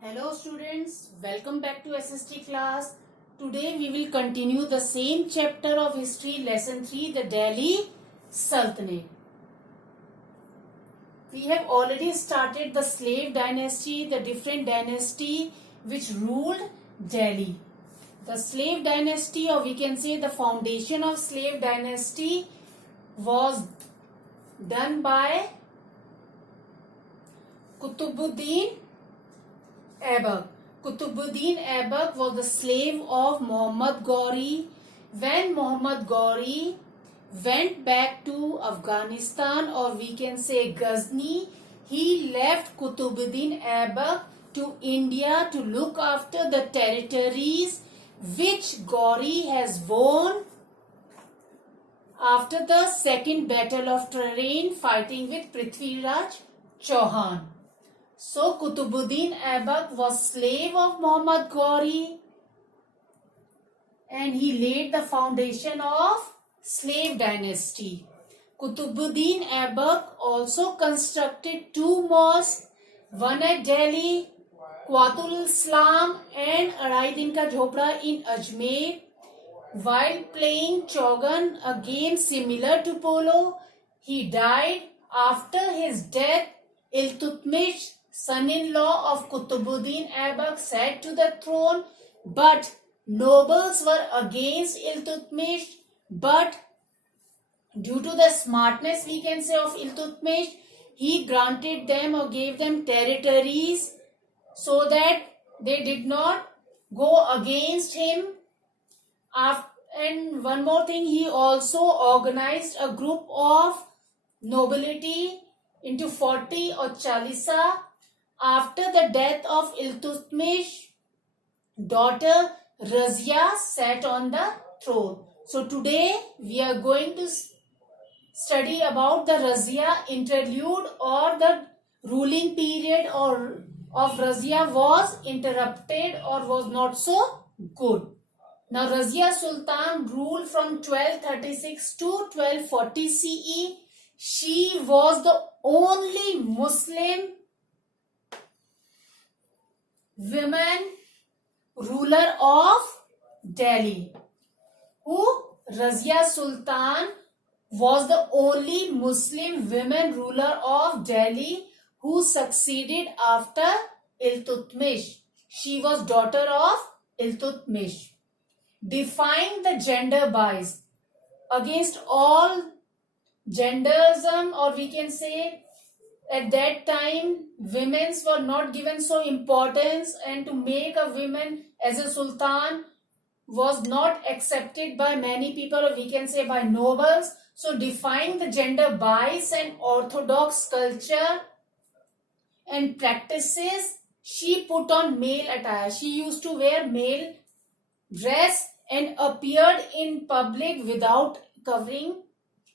Hello students, welcome back to SST class. Today we will continue the same chapter of history, lesson 3, the Delhi Sultanate. We have already started the slave dynasty, the different dynasty which ruled Delhi. The slave dynasty, or we can say the foundation of slave dynasty, was done by Qutbuddin Aibak. Qutbuddin Aibak was the slave of Muhammad Ghori. When Muhammad Ghori went back to Afghanistan, or we can say Ghazni, he left Qutbuddin Aibak to India to look after the territories which Ghori has won after the second battle of Tarain, fighting with Prithviraj Chauhan. So Qutbuddin Aibak was slave of Muhammad Ghori and he laid the foundation of slave dynasty. Qutbuddin Aibak also constructed two mosques, one at Delhi, Qatul Islam, and Adai Din Ka Jhopda in Ajmer. While playing Chaugan, a game similar to polo, he died. After his death, Iltutmish, son-in-law of Qutbuddin Aibak, sat to the throne, but nobles were against Iltutmish. But due to the smartness, we can say, of Iltutmish, he granted them or gave them territories so that they did not go against him. And one more thing, he also organized a group of nobility into 40 or Chalisa. After the death of Iltutmish, daughter Razia sat on the throne. So today we are going to study about the Razia interlude, or the ruling period or of Razia was interrupted or was not so good. Now Razia Sultan ruled from 1236 to 1240 CE. She was the only Muslim woman ruler of Delhi. Razia Sultan was the only Muslim woman ruler of Delhi who succeeded after Iltutmish. She was daughter of Iltutmish. Defying the gender bias against all genderism, or we can say at that time women were not given so importance, and to make a woman as a sultan was not accepted by many people, or we can say by nobles. So defying the gender bias and orthodox culture and practices, she put on male attire. She used to wear male dress and appeared in public without covering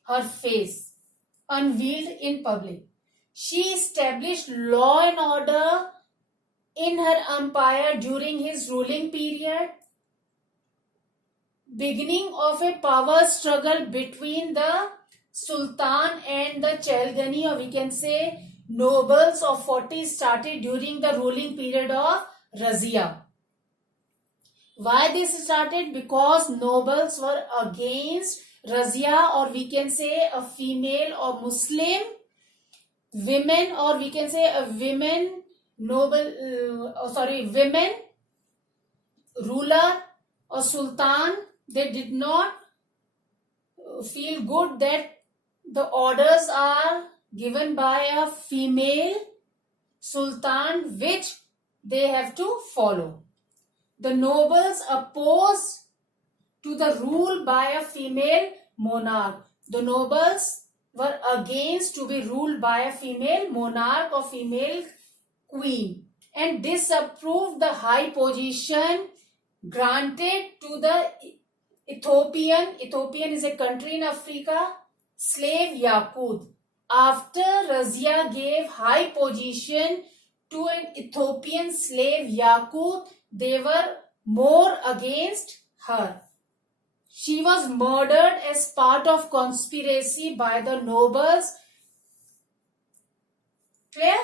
her face, unveiled in public. She established law and order in her empire during his ruling period, beginning of a power struggle between the Sultan and the Chalgani, or we can say nobles of 40, started during the ruling period of Razia. Why this started? Because nobles were against Razia, or we can say a female or Muslim women, or we can say a women women ruler or sultan. They did not feel good that the orders are given by a female sultan which they have to follow. The nobles opposed to the rule by a female monarch. The nobles were against to be ruled by a female monarch or female queen, and disapproved the high position granted to the Ethiopian is a country in Africa, slave Yaqut. After Razia gave high position to an Ethiopian slave Yaqut, they were more against her. She was murdered as part of conspiracy by the nobles. Clear?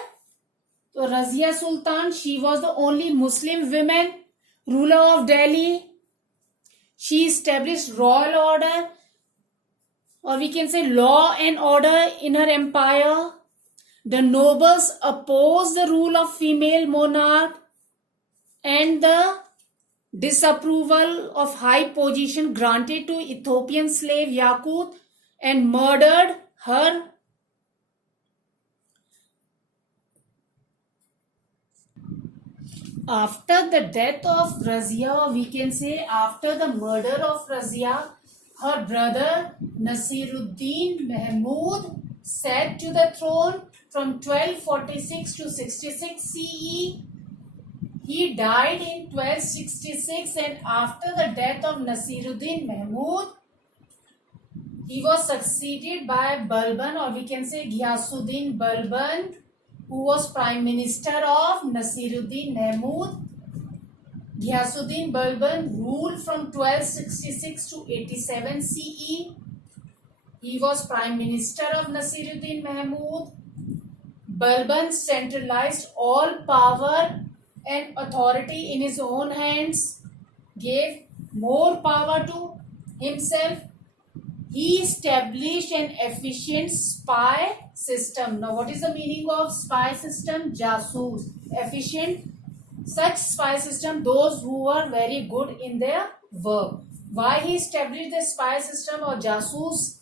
Razia Sultan, she was the only Muslim woman ruler of Delhi. She established royal order, or we can say law and order in her empire. The nobles opposed the rule of female monarch, and the disapproval of high position granted to Ethiopian slave Yakut and murdered her. After the death of Razia, we can say after the murder of Razia, her brother Nasiruddin Mahmud sat to the throne from 1246 to 66 CE. He died in 1266, and after the death of Nasiruddin Mahmud, he was succeeded by Balban, or we can say Ghiyasuddin Balban, who was Prime Minister of Nasiruddin Mahmud. Ghiyasuddin Balban ruled from 1266 to 87 CE. He was Prime Minister of Nasiruddin Mahmud. Balban centralized all power and authority in his own hands, gave more power to himself. He established an efficient spy system. Now, what is the meaning of spy system? Jasoos. Efficient. Such spy system, those who were very good in their work. Why he established the spy system or jasoos?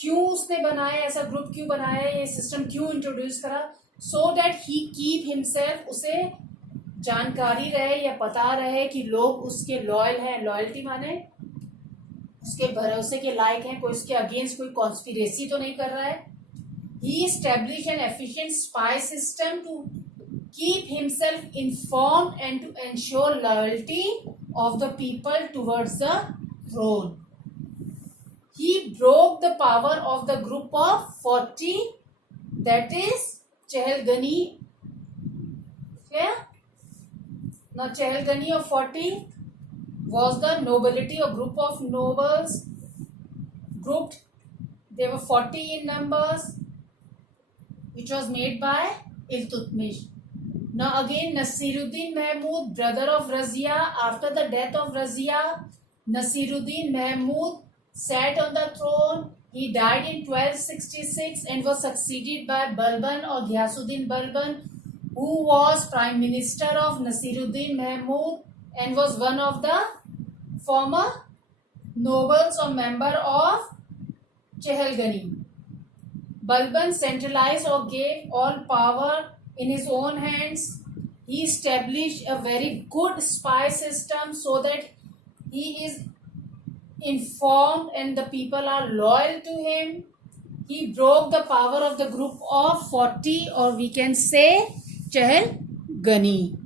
क्यों उसने बनाया, ऐसा group क्यों बनाया, ये system क्यों introduce करा? So that he keep himself, उसे जानकारी रहे या पता रहे कि लोग उसके लॉयल हैं. लॉयल्टी माने उसके भरोसे के लायक हैं, कोई उसके अगेंस्ट कोई कॉन्स्पिरेसी तो नहीं कर रहा है. He established an efficient spy system to keep himself informed and to ensure loyalty of the people towards the throne. He broke the power of the group of 40, that is Chehalgani. Clear? Now Chehalgani of 40 was the nobility or group of nobles grouped. They were 40 in numbers, which was made by Iltutmish. Now again Nasiruddin Mahmud, brother of Razia. After the death of Razia, Nasiruddin Mahmud sat on the throne. He died in 1266 and was succeeded by Balban or Ghiyasuddin Balban, who was Prime Minister of Nasiruddin Mahmud and was one of the former nobles or member of Chehalgani. Balban centralized or gave all power in his own hands. He established a very good spy system so that he is informed and the people are loyal to him. He broke the power of the group of 40, or we can say Chehalgani.